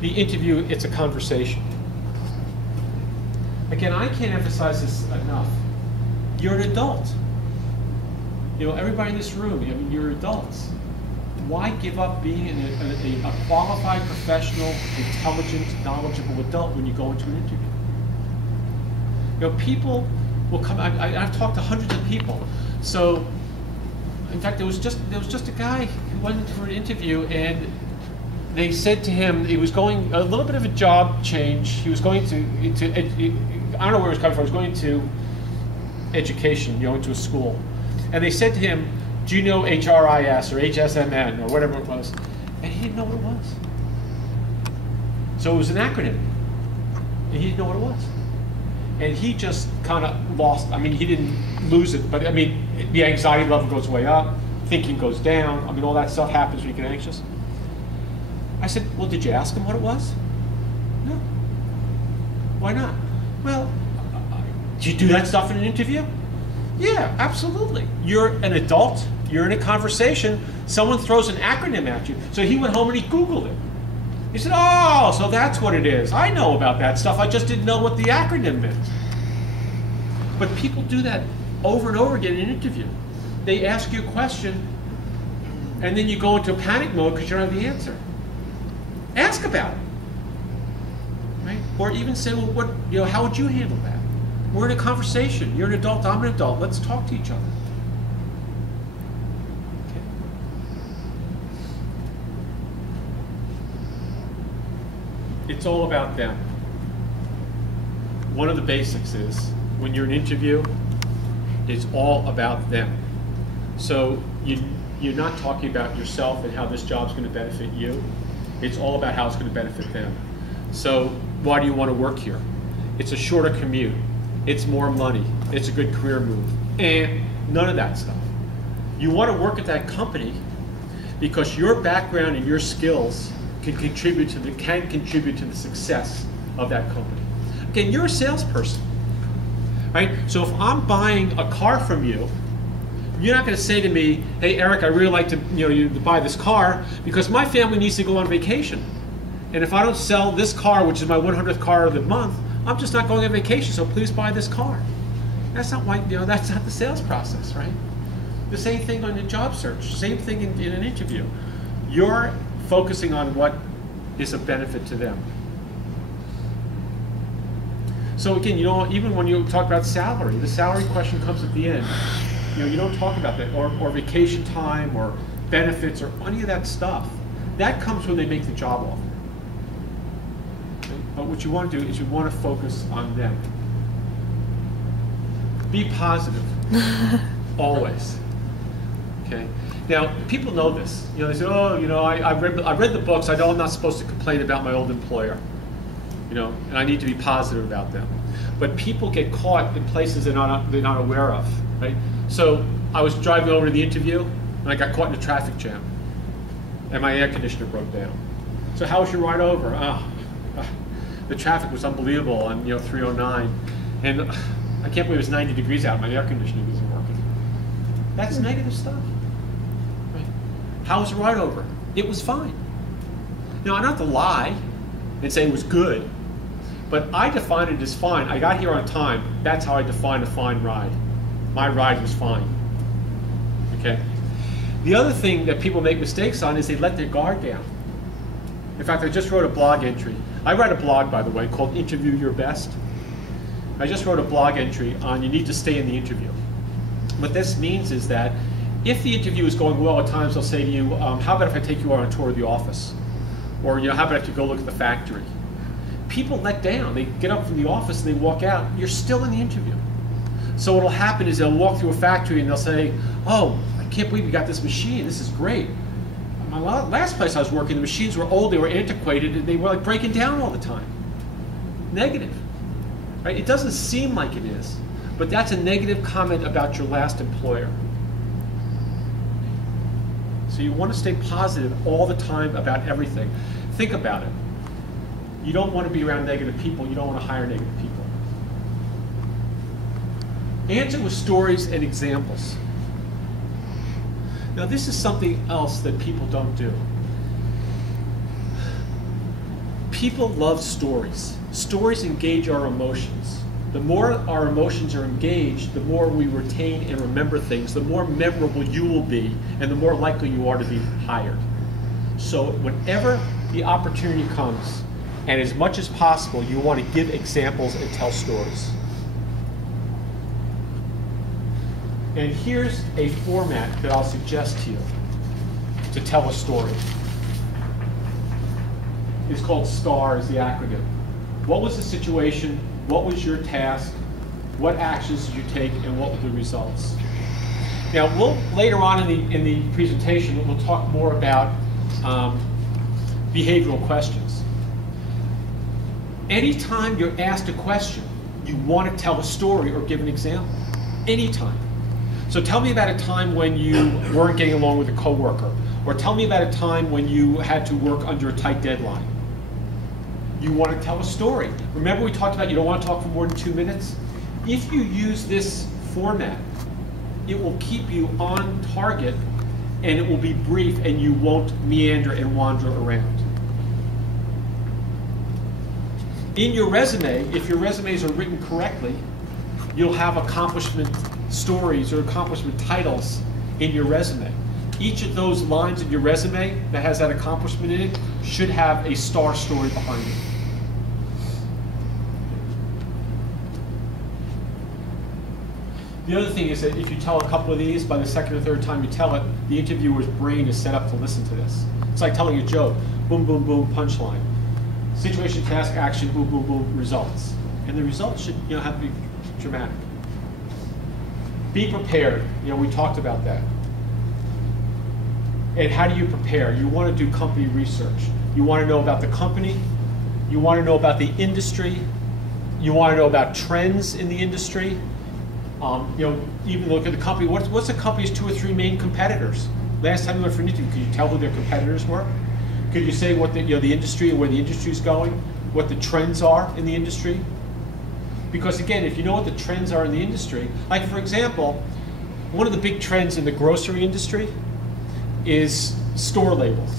the interview, it's a conversation. Again, I can't emphasize this enough. You're an adult. You know, everybody in this room, I mean, you're adults. Why give up being a qualified, professional, intelligent, knowledgeable adult when you go into an interview? You know, people will come. I've talked to hundreds of people. So, in fact, there was just a guy who went in for an interview, and they said to him he was going a little bit of a job change. He was going to I don't know where he was coming from. He was going to education, you know, into a school, and they said to him, "Do you know HRIS or HSMN or whatever it was?" And he didn't know what it was. So it was an acronym, and he didn't know what it was. And he just kind of lost. I mean, he didn't lose it, but I mean, the anxiety level goes way up, thinking goes down. I mean, all that stuff happens when you get anxious. I said, "Well, did you ask him what it was?" "No." "Why not?" "Well, do you do that stuff in an interview?" "Yeah, absolutely. You're an adult. You're in a conversation. Someone throws an acronym at you." So he went home and he Googled it. He said, "Oh, so that's what it is. I know about that stuff. I just didn't know what the acronym meant." But people do that over and over again in an interview. They ask you a question, and then you go into a panic mode because you don't have the answer. Ask about it, right? Or even say, "Well, what? You know, how would you handle that?" We're in a conversation. You're an adult. I'm an adult. Let's talk to each other. Okay. It's all about them. One of the basics is when you're in an interview, it's all about them. So you're not talking about yourself and how this job's going to benefit you. It's all about how it's going to benefit them. So why do you want to work here? It's a shorter commute. It's more money. It's a good career move. And none of that stuff. You want to work at that company because your background and your skills can contribute to the success of that company. Again, you're a salesperson, right? So if I'm buying a car from you, you're not going to say to me, "Hey, Eric, I really like to, you to buy this car because my family needs to go on vacation. And if I don't sell this car, which is my 100th car of the month, I'm just not going on vacation, so please buy this car." That's not why, that's not the sales process, right? The same thing on the job search, same thing in an interview. You're focusing on what is a benefit to them. So again, even when you talk about salary, the salary question comes at the end. You don't talk about that, or vacation time, or benefits, or any of that stuff. That comes when they make the job offer. Okay? But what you want to do is you want to focus on them. Be positive, always. Okay. Now, people know this. They say, "Oh, I read the books. I know I'm not supposed to complain about my old employer. And I need to be positive about them." But people get caught in places they're not aware of, right? So I was driving over to the interview, and I got caught in a traffic jam, and my air conditioner broke down. "So how was your ride over?" The traffic was unbelievable on 309, and I can't believe it's 90 degrees out. My air conditioning isn't working. That's negative stuff. Right? How was the ride over? It was fine. Now, I don't have to lie and say it was good, but I define it as fine. I got here on time. That's how I define a fine ride. My ride was fine. Okay? The other thing that people make mistakes on is they let their guard down. In fact, I just wrote a blog entry. I write a blog, by the way, called Interview Your Best. I just wrote a blog entry on you need to stay in the interview. What this means is that if the interview is going well, at times they'll say to you, "How about if I take you on a tour of the office?" Or, "How about if you go look at the factory?" People let down. They get up from the office and they walk out. You're still in the interview. So what will happen is they'll walk through a factory and they'll say, "Oh, I can't believe you got this machine. This is great. My last place I was working, the machines were old, they were antiquated, and they were like breaking down all the time." Negative. Right? It doesn't seem like it is, but that's a negative comment about your last employer. So you want to stay positive all the time about everything. Think about it. You don't want to be around negative people. You don't want to hire negative people. Answer with stories and examples. Now, this is something else that people don't do. People love stories. Stories engage our emotions. The more our emotions are engaged, the more we retain and remember things, the more memorable you will be, and the more likely you are to be hired. So whenever the opportunity comes, and as much as possible, you want to give examples and tell stories. And here's a format that I'll suggest to you to tell a story. It's called STAR, is the acronym. What was the situation? What was your task? What actions did you take, and what were the results? Now, later on in the presentation, we'll talk more about behavioral questions. Anytime you're asked a question, you want to tell a story or give an example. Anytime. So tell me about a time when you weren't getting along with a coworker, or tell me about a time when you had to work under a tight deadline. You want to tell a story. Remember we talked about you don't want to talk for more than 2 minutes? If you use this format, it will keep you on target, and it will be brief, and you won't meander and wander around. In your resume, if your resumes are written correctly, you'll have accomplishment stories or accomplishment titles in your resume. Each of those lines in your resume that has that accomplishment in it should have a STAR story behind it. The other thing is that if you tell a couple of these, by the second or third time you tell it, the interviewer's brain is set up to listen to this. It's like telling a joke. Boom, boom, boom, punchline. Situation, task, action, boom, boom, boom, results. And the results should have to be dramatic. Be prepared. We talked about that. And how do you prepare? You want to do company research. You want to know about the company. You want to know about the industry. You want to know about trends in the industry. Even look at the company. What's the company's 2 or 3 main competitors? Last time you went for an interview, could you tell who their competitors were? Could you say what the industry and where the industry is going? What the trends are in the industry? Because again, if you know what the trends are in the industry, like for example, one of the big trends in the grocery industry is store labels.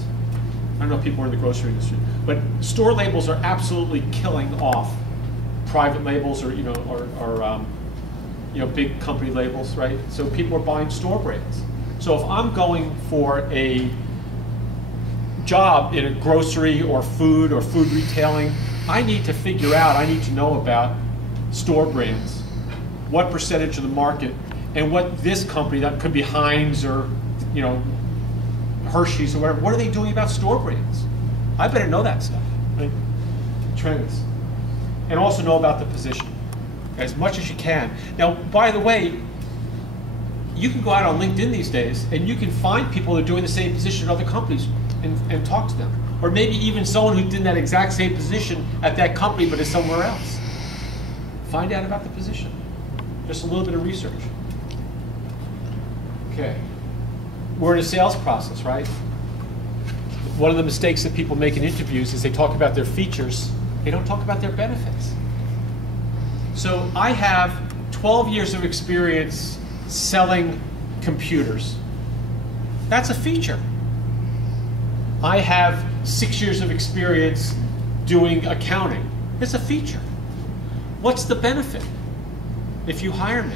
I don't know if people are in the grocery industry, but store labels are absolutely killing off private labels or big company labels, right? So people are buying store brands. So if I'm going for a job in a grocery or food retailing, I need to figure out, I need to know about store brands, what percentage of the market, and what this company, that could be Heinz or Hershey's or whatever, what are they doing about store brands? I better know that stuff, right? Trends. And also know about the position as much as you can. Now, by the way, you can go out on LinkedIn these days and you can find people that are doing the same position at other companies and talk to them. Or maybe even someone who did that exact same position at that company but is somewhere else. Find out about the position. Just a little bit of research. Okay. We're in a sales process, right? One of the mistakes that people make in interviews is they talk about their features. They don't talk about their benefits. So I have 12 years of experience selling computers. That's a feature. I have 6 years of experience doing accounting. It's a feature. What's the benefit if you hire me?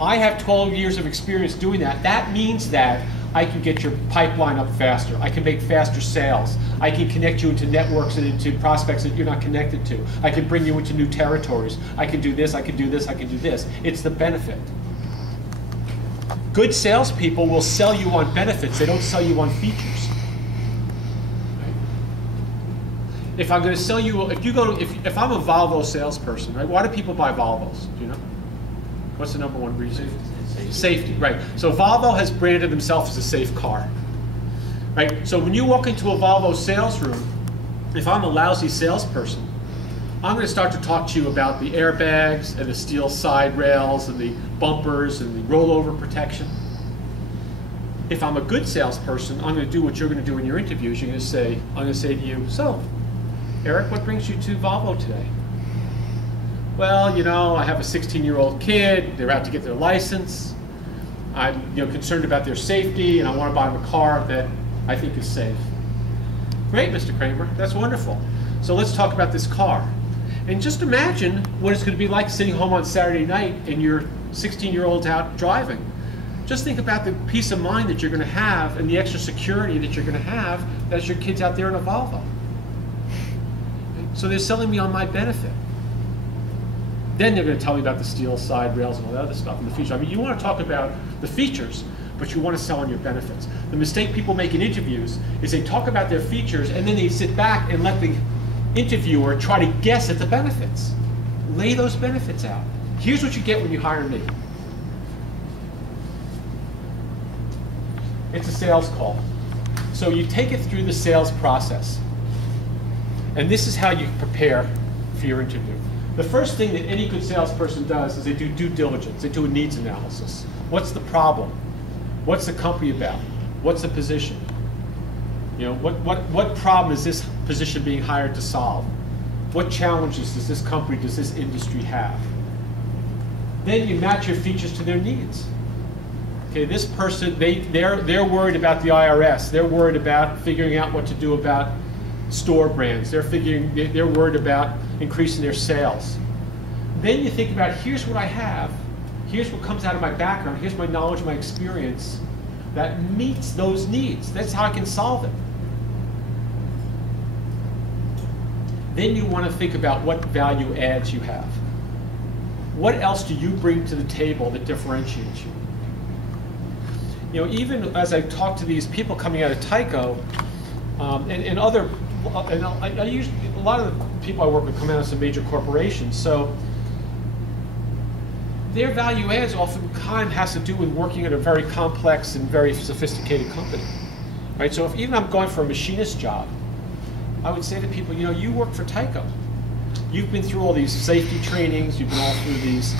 I have 12 years of experience doing that. That means that I can get your pipeline up faster. I can make faster sales. I can connect you into networks and into prospects that you're not connected to. I can bring you into new territories. I can do this, I can do this, I can do this. It's the benefit. Good salespeople will sell you on benefits. They don't sell you on features. If I'm going to sell you, if I'm a Volvo salesperson, right? Why do people buy Volvos? Do you know? What's the number one reason? Safety, right. So Volvo has branded themselves as a safe car, right? So when you walk into a Volvo sales room, if I'm a lousy salesperson, I'm going to start to talk to you about the airbags and the steel side rails and the bumpers and the rollover protection. If I'm a good salesperson, I'm going to do what you're going to do in your interviews. You're going to say, I'm going to say to you, so, Eric, what brings you to Volvo today? Well, I have a 16-year-old kid. They're out to get their license. I'm concerned about their safety, and I want to buy them a car that I think is safe. Great, Mr. Kramer, that's wonderful. So let's talk about this car. And just imagine what it's going to be like sitting home on Saturday night and your 16-year-old's out driving. Just think about the peace of mind that you're going to have and the extra security that you're going to have as your kid's out there in a Volvo. So they're selling me on my benefit. Then they're going to tell me about the steel side rails and all that other stuff and the features. I mean, you want to talk about the features, but you want to sell on your benefits. The mistake people make in interviews is they talk about their features and then they sit back and let the interviewer try to guess at the benefits. Lay those benefits out. Here's what you get when you hire me. It's a sales call. So you take it through the sales process. And this is how you prepare for your interview. The first thing that any good salesperson does is they do due diligence. They do a needs analysis. What's the problem? What's the company about? What's the position? You know, what problem is this position being hired to solve? What challenges does this company, does this industry have? Then you match your features to their needs. Okay, this person, they're worried about the IRS. They're worried about figuring out what to do about store brands. They're worried about increasing their sales. Then you think about, here's what I have. Here's what comes out of my background. Here's my knowledge, my experience that meets those needs. That's how I can solve it. Then you want to think about what value adds you have. What else do you bring to the table that differentiates you? You know, even as I talk to these people coming out of Tyco, and other, and I usually, a lot of the people I work with come out of some major corporations, so their value adds oftentimes has to do with working at a very complex and very sophisticated company, right? So if even I'm going for a machinist job, I would say to people, you know, you work for Tyco. You've been through all these safety trainings, you've been all through these,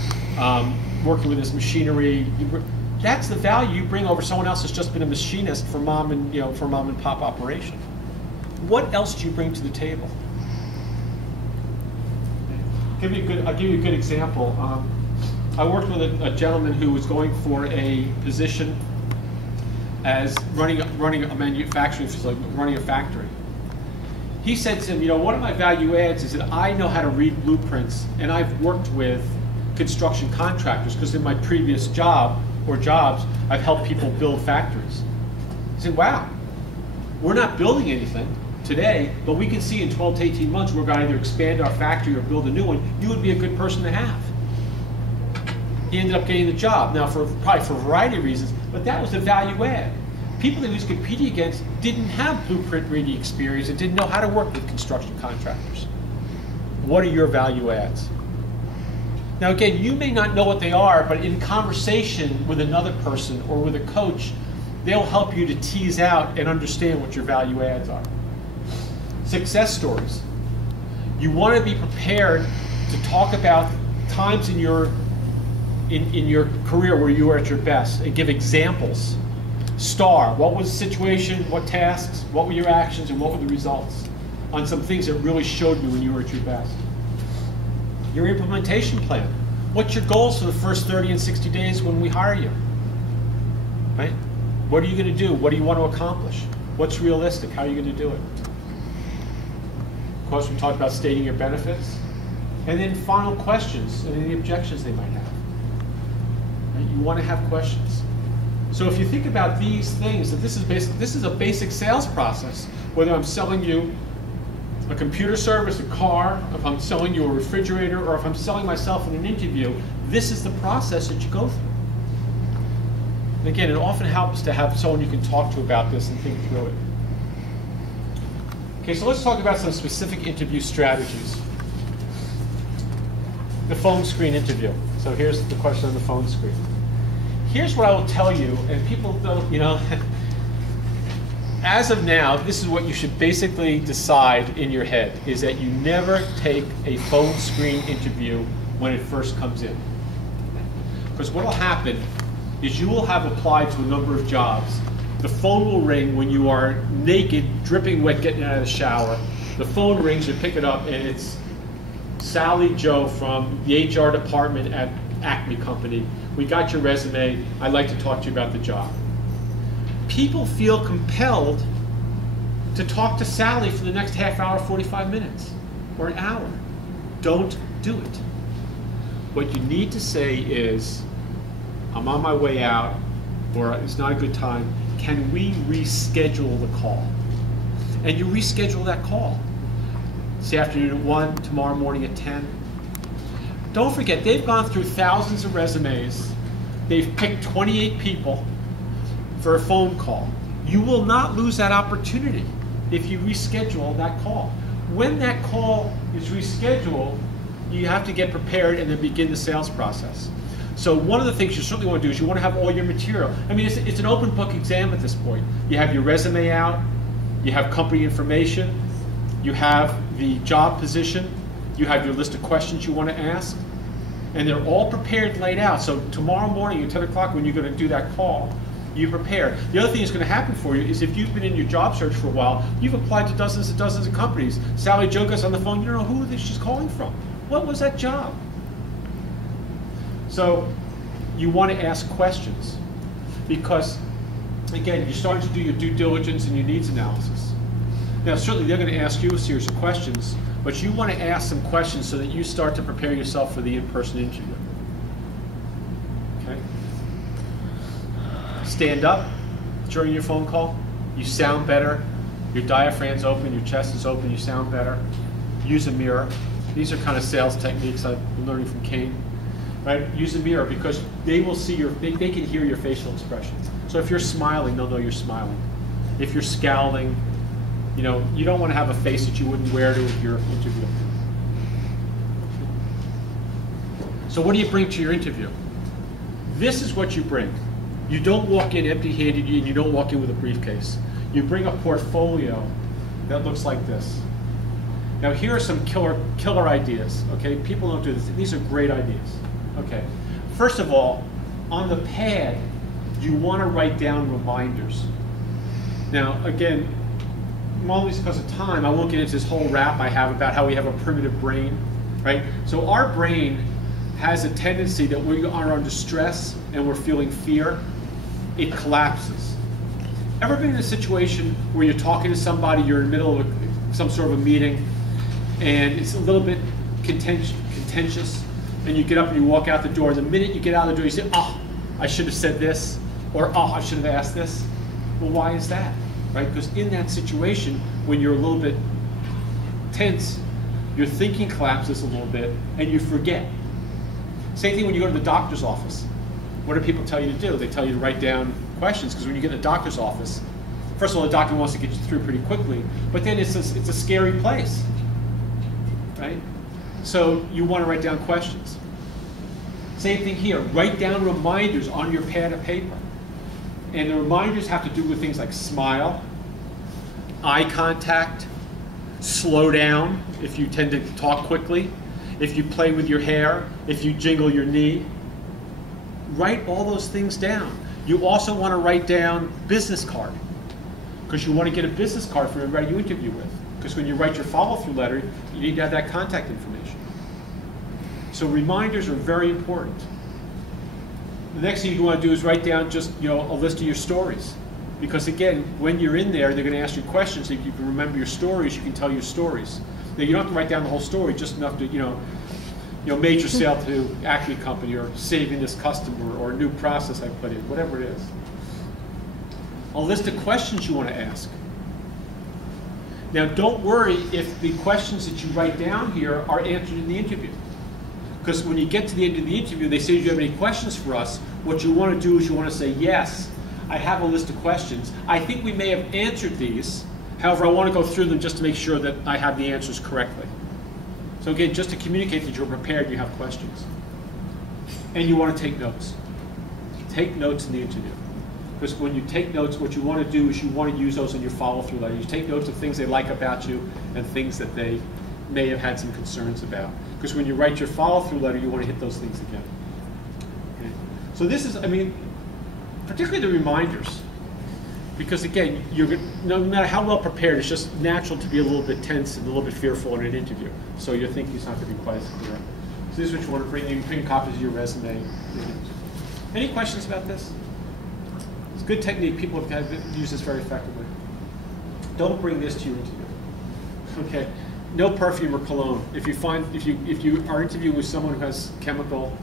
working with this machinery. That's the value you bring over someone else that's just been a machinist for mom and pop operation. What else do you bring to the table? I'll give you a good example. I worked with a gentleman who was going for a position as running a manufacturing facility, running a factory. He said to him, you know, one of my value adds is that I know how to read blueprints, and I've worked with construction contractors because in my previous job or jobs, I've helped people build factories. He said, wow, we're not building anything today, but we can see in 12 to 18 months we're going to either expand our factory or build a new one. You would be a good person to have. He ended up getting the job. Now, probably for a variety of reasons, but that was the value add. People that he was competing against didn't have blueprint reading experience and didn't know how to work with construction contractors. What are your value adds? Now again, you may not know what they are, but in conversation with another person or with a coach, they'll help you to tease out and understand what your value adds are. Success stories. You want to be prepared to talk about times in your career where you were at your best and give examples. Star, what was the situation, what tasks, what were your actions, and what were the results on some things that really showed you when you were at your best. Your implementation plan. What's your goals for the first 30 and 60 days when we hire you? Right? What are you going to do? What do you want to accomplish? What's realistic? How are you going to do it? Of course, we talked about stating your benefits. And then final questions and any objections they might have. Right? You want to have questions. So if you think about these things, that this is a basic sales process. Whether I'm selling you a computer service, a car, if I'm selling you a refrigerator, or if I'm selling myself in an interview, this is the process that you go through. And again, it often helps to have someone you can talk to about this and think through it. Okay, so let's talk about some specific interview strategies. The phone screen interview. So here's the question on the phone screen. Here's what I will tell you, and people don't, you know, as of now, this is what you should basically decide in your head, is that you never take a phone screen interview when it first comes in. Because what will happen is you will have applied to a number of jobs. The phone will ring when you are naked, dripping wet, getting out of the shower. The phone rings, you pick it up, and it's Sally Joe from the HR department at Acme Company. We got your resume. I'd like to talk to you about the job. People feel compelled to talk to Sally for the next half hour, 45 minutes, or an hour. Don't do it. What you need to say is, I'm on my way out, or it's not a good time. Can we reschedule the call? And you reschedule that call. This afternoon at 1, tomorrow morning at 10. Don't forget, they've gone through thousands of resumes. They've picked 28 people for a phone call. You will not lose that opportunity if you reschedule that call. When that call is rescheduled, you have to get prepared and then begin the sales process. So one of the things you certainly want to do is you want to have all your material. I mean, it's an open book exam at this point. You have your resume out, you have company information, you have the job position, you have your list of questions you want to ask, and they're all prepared, laid out. So tomorrow morning at 10 o'clock when you're going to do that call, you prepare. The other thing that's going to happen for you is if you've been in your job search for a while, you've applied to dozens and dozens of companies. Sally Jo gets on the phone, you don't know who she's calling from. What was that job? So you want to ask questions because, again, you're starting to do your due diligence and your needs analysis. Now, certainly they're going to ask you a series of questions, but you want to ask some questions so that you start to prepare yourself for the in-person interview. Okay? Stand up during your phone call. You sound better. Your diaphragm's open, your chest is open, you sound better. Use a mirror. These are kind of sales techniques I've been learning from Kane. Right? Use a mirror because they will see they can hear your facial expressions. So if you're smiling, they'll know you're smiling. If you're scowling, you don't want to have a face that you wouldn't wear to your interview. So what do you bring to your interview? This is what you bring. You don't walk in empty-handed and you don't walk in with a briefcase. You bring a portfolio that looks like this. Now here are some killer ideas, okay? People don't do this. These are great ideas, okay? First of all, on the pad, you want to write down reminders. Now again, only because of time, I won't get into this whole rap I have about how we have a primitive brain, right? So our brain has a tendency that we are under stress and we're feeling fear, it collapses. Ever been in a situation where you're talking to somebody, you're in the middle of some sort of a meeting, and it's a little bit contentious, and you get up and you walk out the door, and the minute you get out the door, you say, oh, I should have said this, or oh, I should have asked this. Well, why is that? Right? Because in that situation, when you're a little bit tense, your thinking collapses a little bit, and you forget. Same thing when you go to the doctor's office. What do people tell you to do? They tell you to write down questions, because when you get in the doctor's office, first of all, the doctor wants to get you through pretty quickly, but then it's a scary place, right? So you want to write down questions. Same thing here, write down reminders on your pad of paper. And the reminders have to do with things like smile, eye contact, slow down if you tend to talk quickly, if you play with your hair, if you jingle your knee. Write all those things down. You also want to write down business card, because you want to get a business card for everybody you interview with. Because when you write your follow-through letter, you need to have that contact information. So reminders are very important. The next thing you want to do is write down just a list of your stories. Because again, when you're in there, they're going to ask you questions. So if you can remember your stories, you can tell your stories. Now you don't have to write down the whole story, just enough to, major sale to Acme Company, or saving this customer, or a new process I put in, whatever it is. A list of questions you want to ask. Now don't worry if the questions that you write down here are answered in the interview. Because when you get to the end of the interview, they say, do you have any questions for us? What you want to do is you want to say, yes, I have a list of questions. I think we may have answered these. However, I want to go through them just to make sure that I have the answers correctly. So again, just to communicate that you're prepared and you have questions. And you want to take notes. Take notes in the interview. Because when you take notes, what you want to do is you want to use those in your follow-through letter. You take notes of things they like about you and things that they may have had some concerns about. Because when you write your follow-through letter, you want to hit those things again. Okay. So this is, particularly the reminders. Because again, no matter how well prepared, it's just natural to be a little bit tense and a little bit fearful in an interview. So your thinking's not going to be quite as clear. So this is what you want to bring. You can bring copies of your resume. Any questions about this? It's a good technique. People have used this very effectively. Don't bring this to your interview. Okay? No perfume or cologne. If you are interviewing with someone who has chemical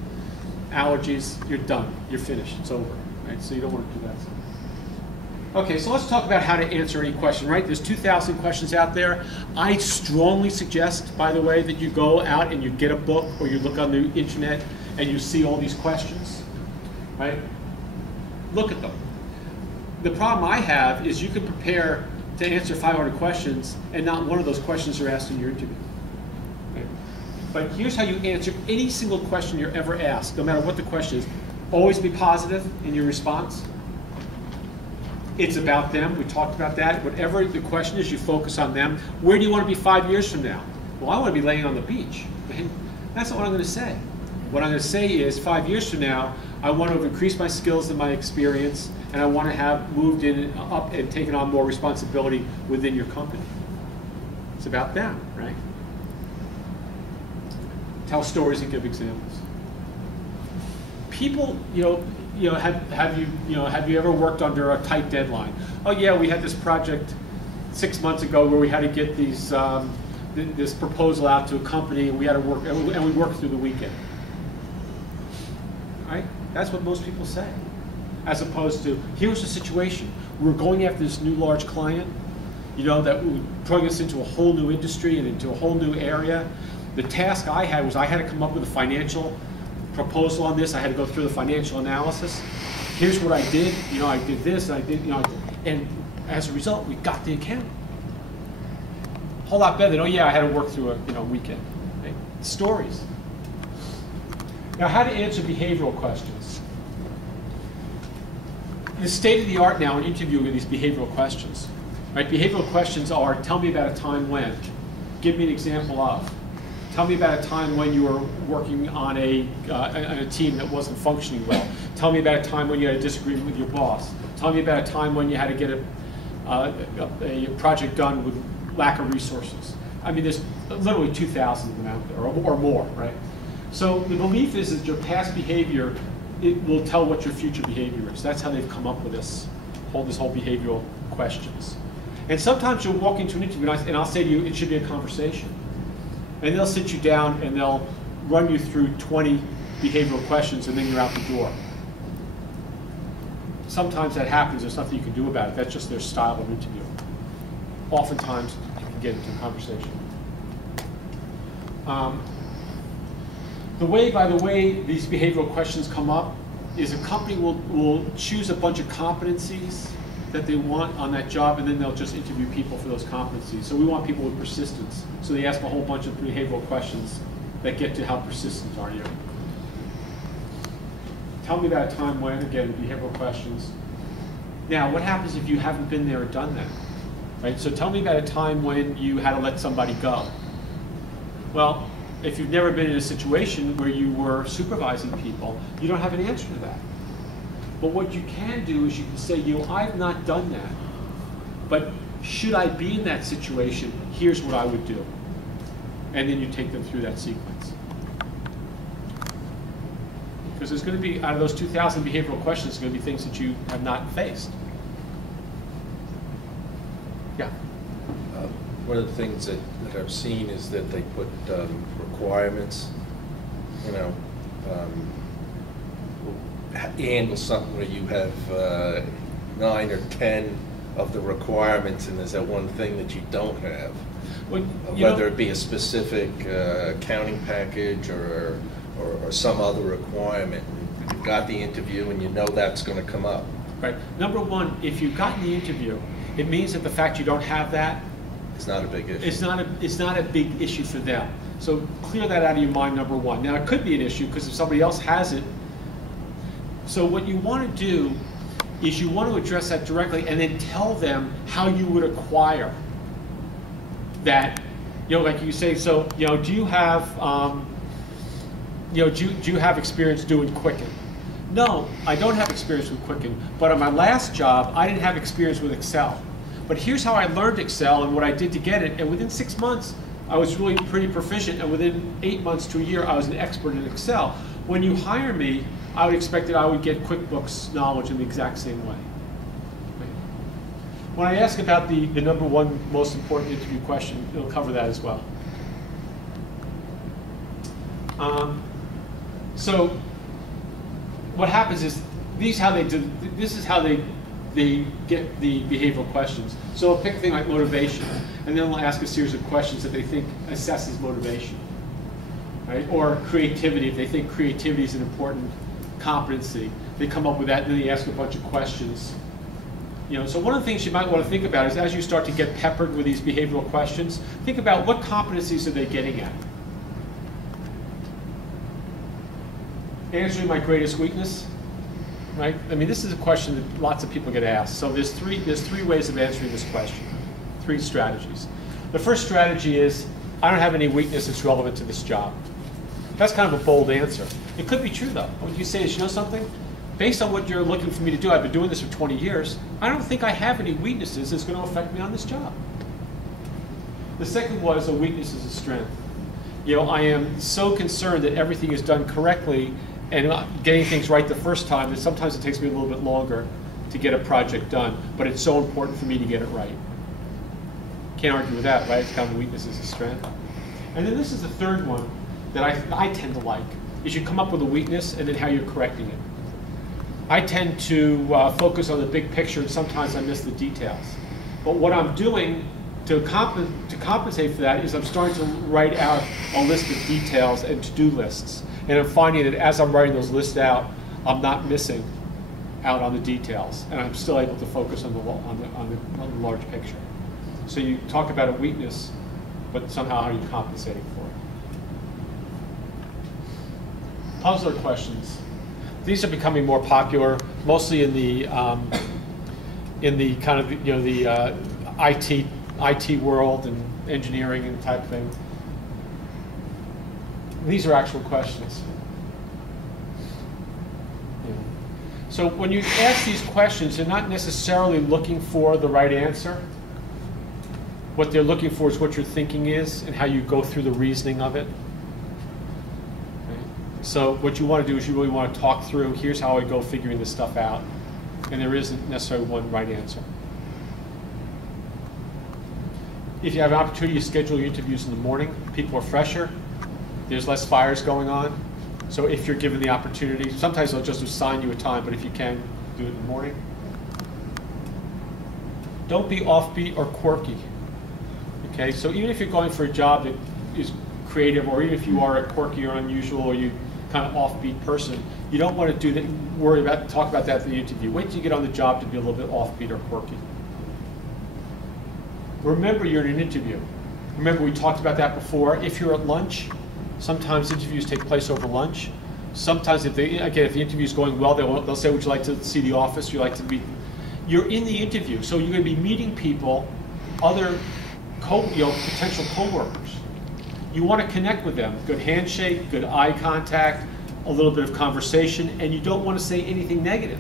allergies, you're done. You're finished. It's over. Right? So you don't want to do that. Okay, so let's talk about how to answer any question, right? There's 2,000 questions out there. I strongly suggest, by the way, that you go out and you get a book or you look on the internet and you see all these questions, right? Look at them. The problem I have is you can prepare to answer 500 questions and not one of those questions are asked in your interview. Okay? But here's how you answer any single question you're ever asked, no matter what the question is. Always be positive in your response. It's about them. We talked about that. Whatever the question is, you focus on them. Where do you want to be 5 years from now? Well, I want to be laying on the beach. That's not what I'm going to say. What I'm going to say is 5 years from now, I want to have increased my skills and my experience, and I want to have moved up and taken on more responsibility within your company. It's about them, right? Tell stories and give examples. People, have you ever worked under a tight deadline? Oh yeah, we had this project 6 months ago where we had to get this proposal out to a company, and we had to work, and we worked through the weekend. Right? That's what most people say. As opposed to, here's the situation. We're going after this new large client, that would bring us into a whole new industry and into a whole new area. The task I had was I had to come up with a financial proposal on this. I had to go through the financial analysis. Here's what I did. I did this, and I did, and as a result, we got the account. A whole lot better than, oh yeah, I had to work through a weekend. Okay? Stories. Now, how to answer behavioral questions. The state of the art now in interviewing these behavioral questions. Right? Behavioral questions are, tell me about a time when. Give me an example of. Tell me about a time when you were working on a team that wasn't functioning well. Tell me about a time when you had a disagreement with your boss. Tell me about a time when you had to get a project done with lack of resources. I mean, there's literally 2,000 of them out there, or more, right? So the belief is that your past behavior, it will tell what your future behavior is. That's how they've come up with this whole behavioral questions. And sometimes you'll walk into an interview and I'll say to you, it should be a conversation. And they'll sit you down and they'll run you through 20 behavioral questions and then you're out the door. Sometimes that happens, there's nothing you can do about it. That's just their style of interview. Oftentimes, you can get into a conversation. By the way these behavioral questions come up is a company will choose a bunch of competencies that they want on that job, and then they'll just interview people for those competencies. So we want people with persistence. So they ask a whole bunch of behavioral questions that get to how persistent are you. Tell me about a time when, again, behavioral questions. Now, what happens if you haven't been there or done that? Right? So tell me about a time when you had to let somebody go. Well, if you've never been in a situation where you were supervising people, you don't have an answer to that. But what you can do is you can say, I've not done that, but should I be in that situation, here's what I would do. And then you take them through that sequence. Because there's going to be, out of those 2,000 behavioral questions, there's going to be things that you have not faced. Yeah? One of the things that I've seen is that they put requirements, handle something where you have 9 or 10 of the requirements, and there's that one thing that you don't have. Whether it be a specific accounting package or some other requirement. You've got the interview and you know that's going to come up. Right. Number one, if you've gotten the interview, it means that the fact you don't have that, it's not a big issue. It's not a big issue for them. So clear that out of your mind, number one. Now, it could be an issue because if somebody else has it. So what you want to do is you want to address that directly and then tell them how you would acquire that. Like you say, so, do you have, do you have experience doing Quicken? No, I don't have experience with Quicken, but on my last job, I didn't have experience with Excel. But here's how I learned Excel and what I did to get it, and within 6 months, I was really pretty proficient, and within 8 months to a year, I was an expert in Excel. When you hire me, I would expect that I would get QuickBooks knowledge in the exact same way. When I ask about the number one most important interview question, it'll cover that as well. So what happens is this is how they get the behavioral questions. So they'll pick a thing like motivation, and then they'll ask a series of questions that they think assesses motivation, right? Or creativity, if they think creativity is an important competency, they come up with that, and then they ask a bunch of questions. So one of the things you might want to think about is as you start to get peppered with these behavioral questions, think about what competencies are they getting at. Answering my greatest weakness, right? I mean, this is a question that lots of people get asked. So there's three ways of answering this question, 3 strategies. The first strategy is, I don't have any weakness that's relevant to this job. That's kind of a bold answer. It could be true though. What you say is, you know something? Based on what you're looking for me to do, I've been doing this for 20 years, I don't think I have any weaknesses that's going to affect me on this job. The second was, a weakness is a strength. I am so concerned that everything is done correctly and getting things right the first time that sometimes it takes me a little bit longer to get a project done, but it's so important for me to get it right. Can't argue with that, right? It's kind of a weakness is a strength. And then this is the third one that I tend to like, is you come up with a weakness and then how you're correcting it. I tend to focus on the big picture, and sometimes I miss the details. But what I'm doing to compensate for that is I'm starting to write out a list of details and to-do lists. And I'm finding that as I'm writing those lists out, I'm not missing out on the details, and I'm still able to focus on the large picture. So you talk about a weakness, but somehow how are you compensating for it? Puzzler questions. These are becoming more popular, mostly in the kind of the IT world and engineering and type thing. These are actual questions. So when you ask these questions, you're not necessarily looking for the right answer. What they're looking for is what your thinking is and how you go through the reasoning of it. So what you want to do is you really want to talk through, here's how I go figuring this stuff out. And there isn't necessarily one right answer. If you have an opportunity to schedule your interviews in the morning, people are fresher, there's less fires going on. So if you're given the opportunity, sometimes they'll just assign you a time, but if you can, do it in the morning. Don't be offbeat or quirky. Okay, so even if you're going for a job that is creative, or even if you are a quirky or unusual or you kind of offbeat person, you don't want to do that, talk about that in the interview. Wait till you get on the job to be a little bit offbeat or quirky. Remember, you're in an interview. Remember, we talked about that before. If you're at lunch, sometimes interviews take place over lunch. Sometimes, if the interview is going well, they'll say, would you like to see the office? Would you like to meet? You're in the interview, so you're going to be meeting people, other potential coworkers. You want to connect with them. Good handshake, good eye contact, a little bit of conversation, and you don't want to say anything negative.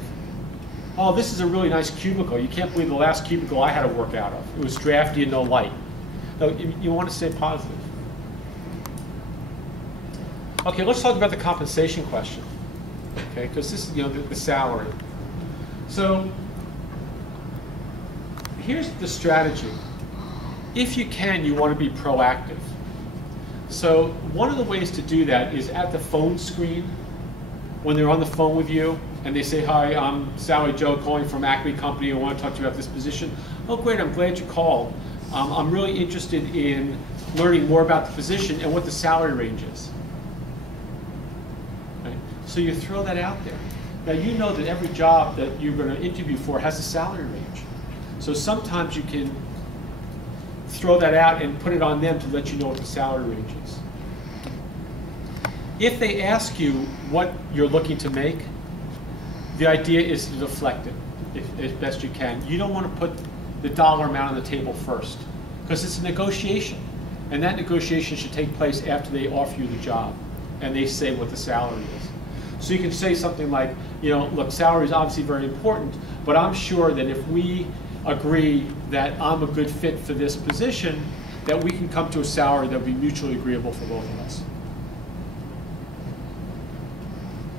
Oh, this is a really nice cubicle. You can't believe the last cubicle I had to work out of. It was drafty and no light. No, you want to stay positive. Okay, let's talk about the compensation question. Okay, because this is the salary. So here's the strategy. If you can, you want to be proactive. So one of the ways to do that is at the phone screen, when they're on the phone with you and they say, hi, I'm Sally Joe calling from Acme Company. I want to talk to you about this position. Oh, great, I'm glad you called. I'm really interested in learning more about the position and what the salary range is. Right? So you throw that out there. Now you know that every job that you're going to interview for has a salary range. So sometimes you can throw that out and put it on them to let you know what the salary range is. If they ask you what you're looking to make, the idea is to deflect it as best you can. You don't want to put the dollar amount on the table first, because it's a negotiation, and that negotiation should take place after they offer you the job and they say what the salary is. So you can say something like, look, salary is obviously very important, but I'm sure that if we agree that I'm a good fit for this position, that we can come to a salary that will be mutually agreeable for both of us.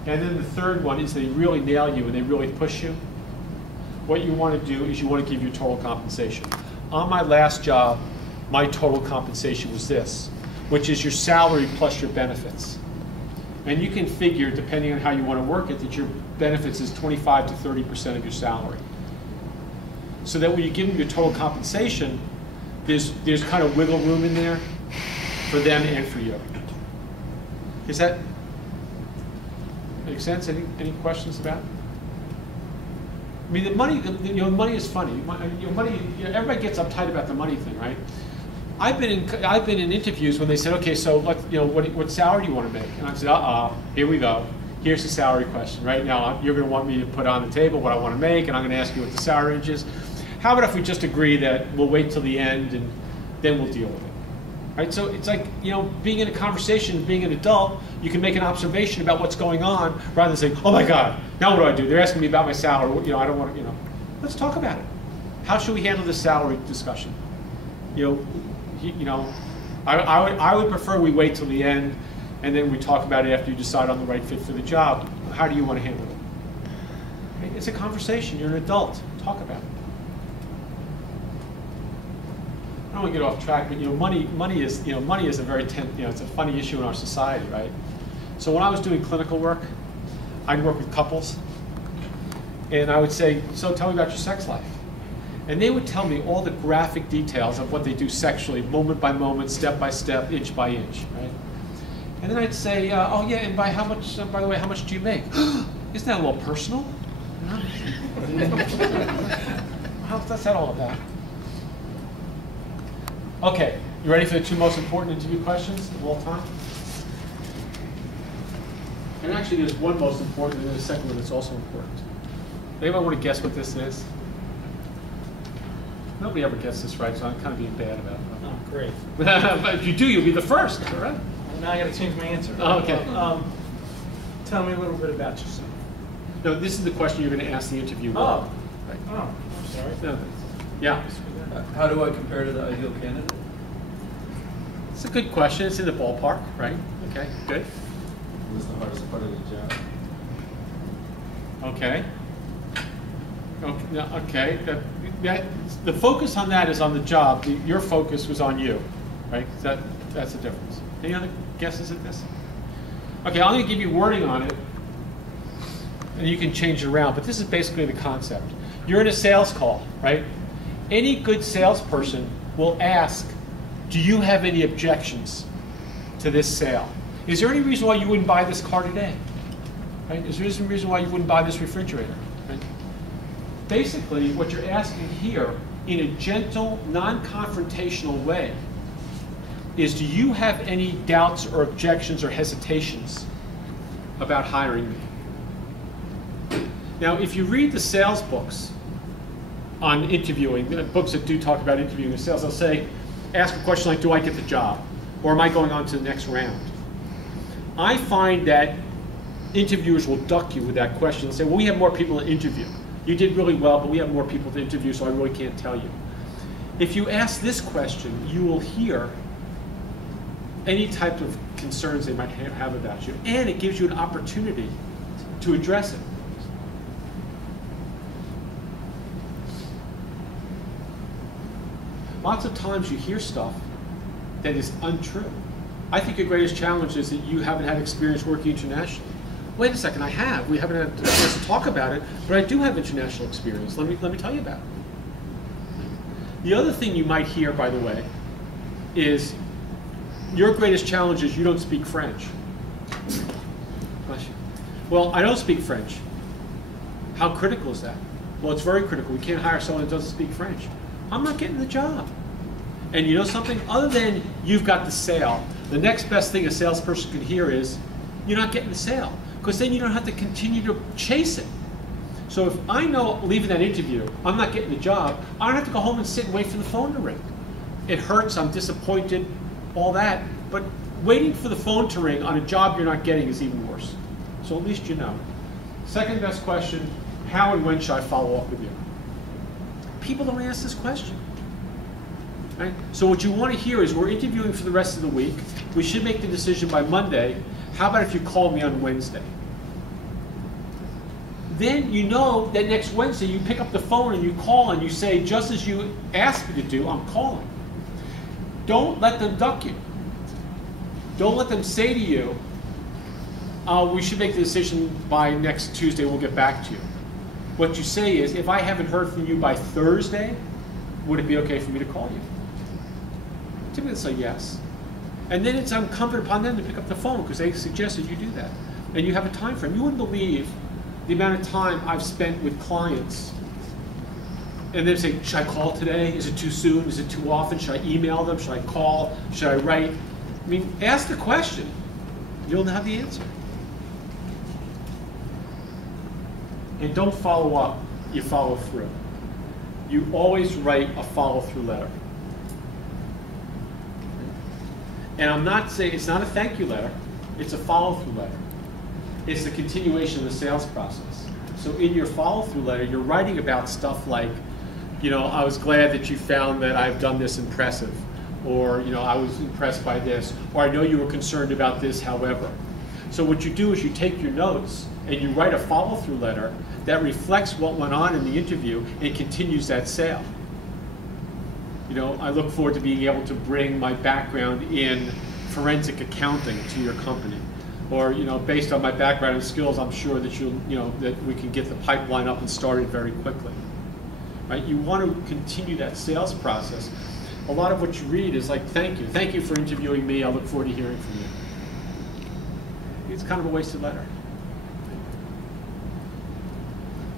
And then the third one is they really nail you and they really push you. what you want to do is you want to give your total compensation. On my last job, my total compensation was this, which is your salary plus your benefits. And you can figure, depending on how you want to work it, that your benefits is 25 to 30% of your salary. So that when you give them your total compensation, there's kind of wiggle room in there for them and for you. Does that make sense? Any questions about it? I mean, the money, money is funny. Money, everybody gets uptight about the money thing, right? I've been in interviews when they said, okay, so what salary do you want to make? And I said, here we go. Here's the salary question. Right now, you're going to want me to put on the table what I want to make, and I'm going to ask you what the salary range is. How about if we just agree that we'll wait till the end and then we'll deal with it? Right? So it's like, being in a conversation, being an adult, you can make an observation about what's going on rather than saying, oh my God, now what do? They're asking me about my salary. I don't want to, Let's talk about it. How should we handle this salary discussion? I would prefer we wait till the end and then we talk about it after you decide on the right fit for the job. How do you want to handle it? Okay? It's a conversation. You're an adult. Talk about it. I don't want to get off track, but money is a very it's a funny issue in our society, right? So when I was doing clinical work, I'd work with couples, and I would say, so tell me about your sex life. And they would tell me all the graphic details of what they do sexually, moment by moment, step by step, inch by inch, right? And then I'd say, oh yeah, and by the way, how much do you make? Isn't that a little personal? What's that all about? Okay, you ready for the two most important interview questions of all time? And actually there's one most important and then a second one that's also important. Anybody want to guess what this is? Nobody ever gets this right, so I'm kind of being bad about it. Oh, great. But if you do, you'll be the first, all right? Well, now I got to change my answer. Oh, okay. Tell me a little bit about yourself. No, this is the question you're going to ask the interviewer. Oh. Right. Oh, I'm sorry. No, yeah. How do I compare to the ideal candidate? It's a good question. It's in the ballpark, right? Okay, good. What's the hardest part of the job? Okay. Okay. The focus on that is on the job. Your focus was on you, right? That's the difference. Any other guesses at this? Okay, I'm going to give you wording on it, and you can change it around. But this is basically the concept. You're in a sales call, right? Any good salesperson will ask, do you have any objections to this sale? Is there any reason why you wouldn't buy this car today? Right? Is there any reason why you wouldn't buy this refrigerator? Right? Basically, what you're asking here, in a gentle, non-confrontational way, is do you have any doubts or objections or hesitations about hiring me? Now, if you read the sales books on interviewing, the books that do talk about interviewing and sales, they'll say, ask a question like, do I get the job? Or am I going on to the next round? I find that interviewers will duck you with that question. They'll say, well, we have more people to interview. You did really well, but we have more people to interview, so I really can't tell you. If you ask this question, you will hear any type of concerns they might have about you, and it gives you an opportunity to address it. Lots of times you hear stuff that is untrue. I think your greatest challenge is that you haven't had experience working internationally. Wait a second, I have. We haven't had a chance to talk about it, but I do have international experience. Let me tell you about it. The other thing you might hear, by the way, is your greatest challenge is you don't speak French. Well, I don't speak French. How critical is that? Well, it's very critical. We can't hire someone that doesn't speak French. I'm not getting the job. And you know something? Other than you've got the sale, the next best thing a salesperson can hear is you're not getting the sale, because then you don't have to continue to chase it. So if I know leaving that interview, I'm not getting the job, I don't have to go home and sit and wait for the phone to ring. It hurts, I'm disappointed, all that, but waiting for the phone to ring on a job you're not getting is even worse. So at least you know. Second best question, how and when should I follow up with you? People don't ask this question. Right? So what you want to hear is we're interviewing for the rest of the week. We should make the decision by Monday. How about if you call me on Wednesday? then you know that next Wednesday you pick up the phone and you call and you say, just as you asked me to do, I'm calling. Don't let them duck you. Don't let them say to you, we should make the decision by next Tuesday, we'll get back to you. What you say is, if I haven't heard from you by Thursday, would it be okay for me to call you? Typically they'll say yes. And then it's incumbent upon them to pick up the phone because they suggested you do that. And you have a time frame. You wouldn't believe the amount of time I've spent with clients. And they say, should I call today? Is it too soon? Is it too often? Should I email them? Should I call? Should I write? I mean, ask the question. You'll have the answer. And don't follow up, you follow through. You always write a follow-through letter. And I'm not saying, it's not a thank you letter, it's a follow-through letter. It's the continuation of the sales process. So in your follow-through letter, you're writing about stuff like, you know, I was glad that you found that I've done this impressive, or, you know, I was impressed by this, or I know you were concerned about this, however. So what you do is you take your notes and you write a follow-through letter that reflects what went on in the interview and continues that sale. You know, I look forward to being able to bring my background in forensic accounting to your company. Or, you know, based on my background and skills, I'm sure that that we can get the pipeline up and started very quickly. Right? You want to continue that sales process. A lot of what you read is like, thank you for interviewing me, I look forward to hearing from you. It's kind of a wasted letter.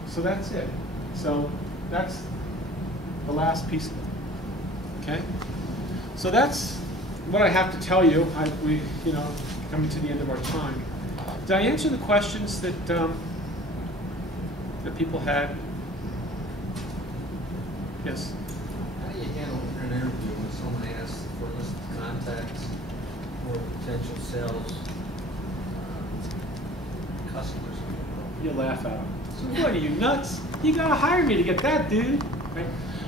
So that's it. So that's the last piece of it. Okay? So that's what I have to tell you. We, you know, coming to the end of our time. Did I answer the questions that that people had? Yes. How do you handle in an interview when someone asks for a list of contacts or potential sales customers? You laugh at them. So, what are you, nuts? You gotta hire me to get that, dude. Right?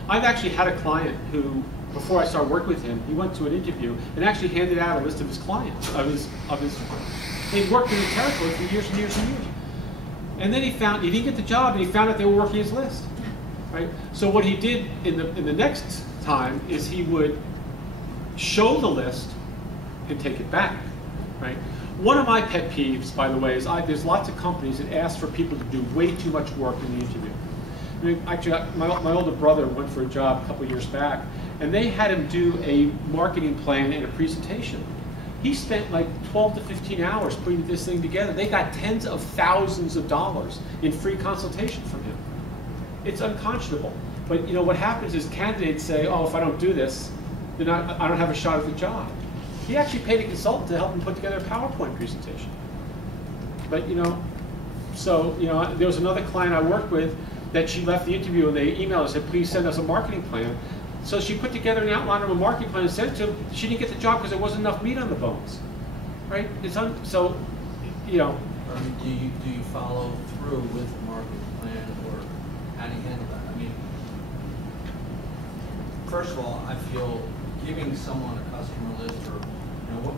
I've actually had a client who, before I started working with him, he went to an interview and actually handed out a list of his clients, he'd worked in the territory for years and years and years. And then he didn't get the job, and he found out they were working his list. Right? So what he did in the next time is he would show the list and take it back. Right? One of my pet peeves, by the way, is there's lots of companies that ask for people to do way too much work in the interview. I mean, actually, my older brother went for a job a couple years back, and they had him do a marketing plan and a presentation. He spent like 12 to 15 hours putting this thing together. They got tens of thousands of dollars in free consultation from him. It's unconscionable. But you know what happens is candidates say, oh, if I don't do this, then I don't have a shot at the job. He actually paid a consultant to help him put together a PowerPoint presentation. But you know, so you know, there was another client I worked with that she left the interview and they emailed and said, please send us a marketing plan. So she put together an outline of a marketing plan and sent it to him. She didn't get the job because there wasn't enough meat on the bones. Right? So, you know. Do you follow through with the marketing plan, or how do you handle that? I mean, first of all, I feel giving someone a customer list, or what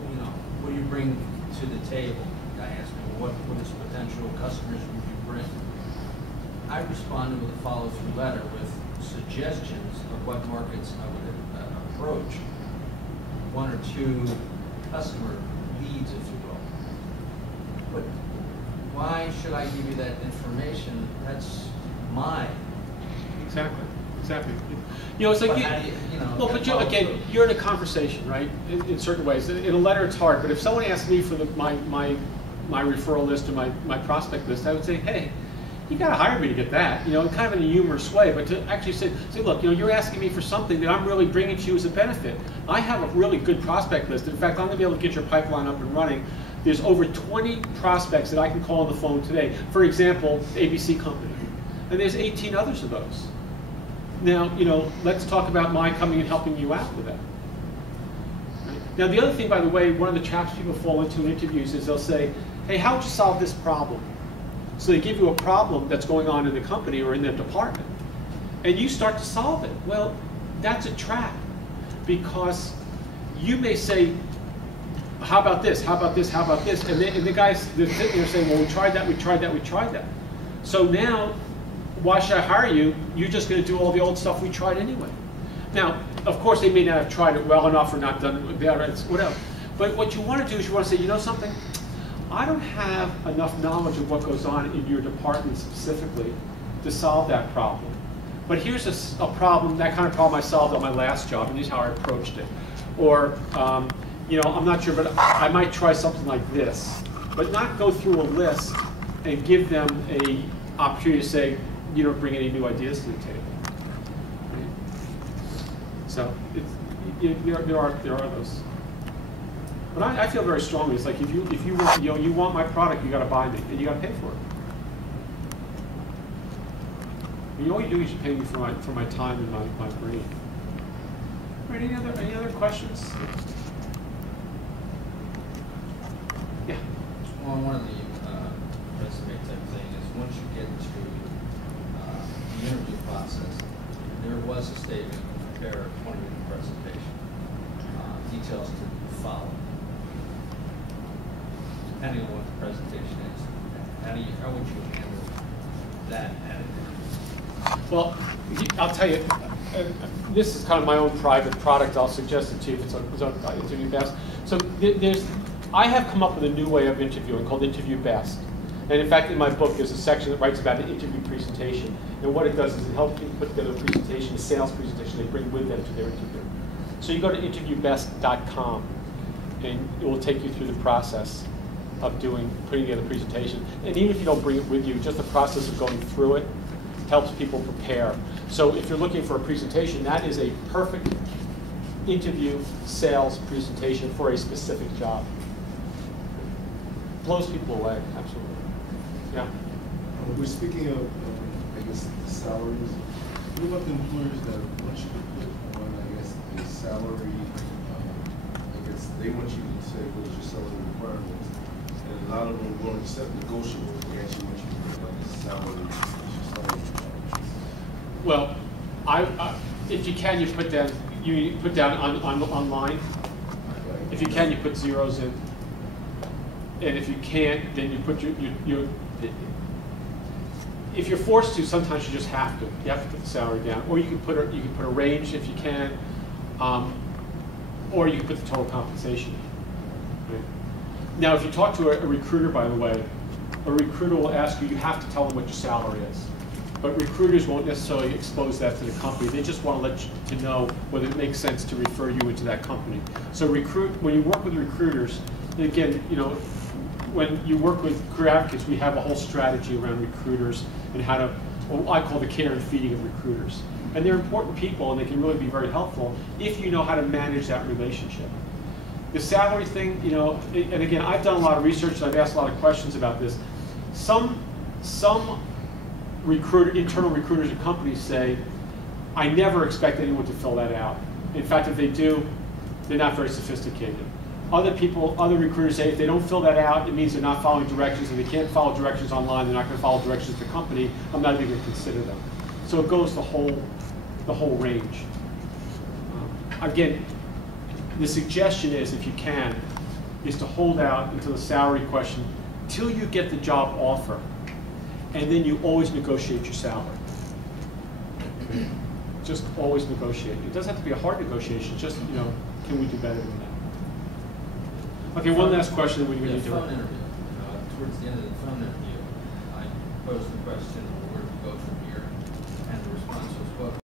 do you bring to the table? I ask me, what is potential customers would you bring? I responded with a follow-through letter with suggestions of what markets I would approach. One or two customer leads, if you will. But why should I give you that information? That's mine. Exactly. You know, it's like, again, you're in a conversation, right? In certain ways. In a letter, it's hard, but if someone asked me for my referral list or my prospect list, I would say, hey, you got to hire me to get that, you know, kind of in a humorous way, but to actually say, look, you know, you're asking me for something that I'm really bringing to you as a benefit. I have a really good prospect list. In fact, I'm going to be able to get your pipeline up and running. There's over 20 prospects that I can call on the phone today. For example, the ABC company. And there's 18 others of those. Now, you know, let's talk about my coming and helping you out with that. Right? Now, the other thing, by the way, one of the traps people fall into in interviews is they'll say, hey, how would you solve this problem? So they give you a problem that's going on in the company or in their department, and you start to solve it. Well, that's a trap, because you may say, how about this, how about this, how about this? And the guys, they're sitting there saying, well, we tried that, we tried that, we tried that. So now, why should I hire you? You're just going to do all the old stuff we tried anyway. Now, of course, they may not have tried it well enough or not done it better, whatever. But what you want to do is you want to say, you know something? I don't have enough knowledge of what goes on in your department specifically to solve that problem. But here's a problem, that kind of problem I solved on my last job, and here's how I approached it. Or, you know, I'm not sure, but I might try something like this. But not go through a list and give them an opportunity to say, you don't bring any new ideas to the table. Right? So there are those. But I feel very strongly. It's like if you want my product, you got to buy me, and you got to pay for it. I mean, all you do is you pay me for my time and my brain. Right, any other questions? Yeah. Well, one of the resume type thing is once you get to the interview process, there was a statement to prepare a 20-minute presentation, details to follow. Depending on what the presentation is, how would you handle that at an interview? Well, I'll tell you, this is kind of my own private product. I'll suggest it to you if it's on Interview Best. So I have come up with a new way of interviewing called Interview Best. And in fact, in my book, there's a section that writes about an interview presentation. And what it does is it helps people put together a presentation, a sales presentation they bring with them to their interview. So you go to interviewbest.com, and it will take you through the process of putting together a presentation. And even if you don't bring it with you, just the process of going through it helps people prepare. So if you're looking for a presentation, that is a perfect interview sales presentation for a specific job. Blows people away, absolutely. Yeah. We're speaking of, I guess, salaries. What about the employers that want you to put on, I guess, a salary? I guess they want you to say what your salary requirements, and a lot of them won't accept negotiables. They actually want you to put like a salary. Well, if you can, you put down online. If you can, you put zeros in. And if you can't, then you put your if you're forced to, sometimes you just have to. You have to put the salary down, or you can put a range if you can, or you can put the total compensation. Right? Now, if you talk to a recruiter, by the way, a recruiter will ask you. You have to tell them what your salary is. But recruiters won't necessarily expose that to the company. They just want to let you to know whether it makes sense to refer you into that company. So when you work with recruiters, and again, you know, when you work with career advocates, we have a whole strategy around recruiters and how to, what I call the care and feeding of recruiters. And they're important people, and they can really be very helpful if you know how to manage that relationship. The salary thing, you know, and again, I've done a lot of research and I've asked a lot of questions about this. Some internal recruiters at companies say, I never expect anyone to fill that out. In fact, if they do, they're not very sophisticated. Other recruiters say if they don't fill that out, it means they're not following directions, and they can't follow directions online, they're not going to follow directions to the company, I'm not even going to consider them. So it goes the whole range. Again, the suggestion is, if you can, is to hold out until the salary question, till you get the job offer. And then you always negotiate your salary. Just always negotiate. It doesn't have to be a hard negotiation, just, you know, can we do better than that? Okay, one last question that we need to do. Phone interview. Towards the end of the phone interview, I posed the question,